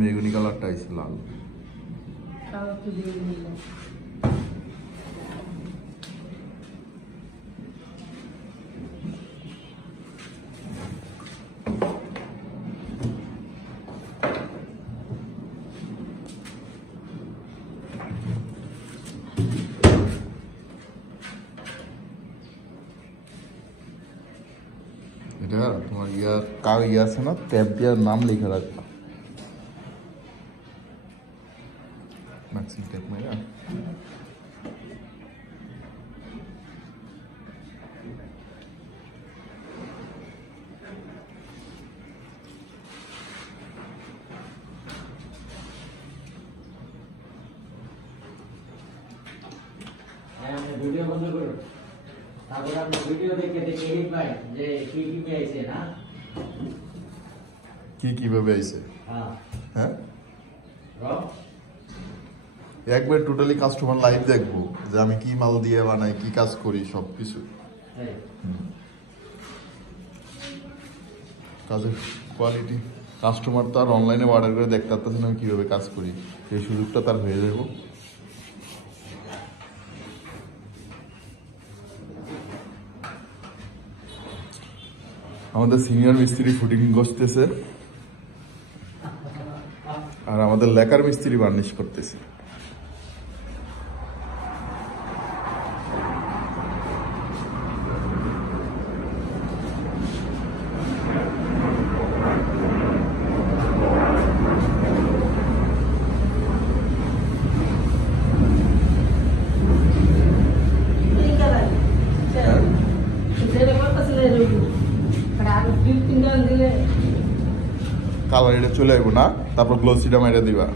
মেগুনি কালারটা আইছে লাল। এটা তোমার ইয়া আছে না, ট্যাব দেওয়ার নাম লিখে রাখবা। ম্যাক্সিম ট্যাব মাইরা ভিডিও বন্ধ করুন, তারপরে আপনি ভিডিও দেখে দেখে লিখবেন যে কি কি পেয়েছে না, কি কিভাবে আইছে। হ্যাঁ একবার টোটালি কাস্টমার লাইভ দেখবো যে আমি কি মাল দিয়ে বানাই, কি কাজ করি, সবকিছু কাজের কোয়ালিটি। কাস্টমার তো আর অনলাইনে অর্ডার করে দেখতে পারতেছে না আমি কিভাবে কাজ করি, সেই সুযোগটা তার হয়ে যাব। আমাদের সিনিয়র মিস্ত্রি ফুটিং বসতেছে আর আমাদের লেকার মিস্ত্রি বার্নিশ করতেছে। কালার এটা চলে আসবো না, তারপর গ্লোসিটা মাইরা দিবা।